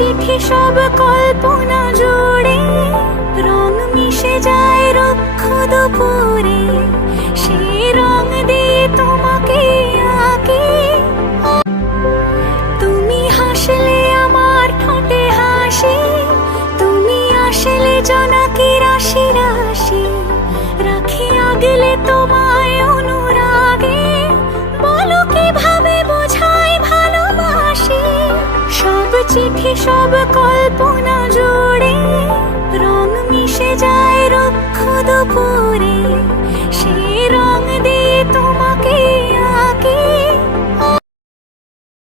চিঠি সব কল্পনা জুড়ে, রং মিশে যায় রুক্ষ দুপুরে, সেই রং দিয়ে তোমাকে আঁকি। তুমি হাসলে আমার ঠোঁটে হাসি, তুমি আসলে জোনাকি রাশি রাশি, রাখি আগলে তোমায় অনুরাগে, বলো কিভাবে বোঝাই ভালোবাসি। সব চিঠি সব কল্পনা জুড়ে, রং মিশে যায় রুক্ষ দুপুরে,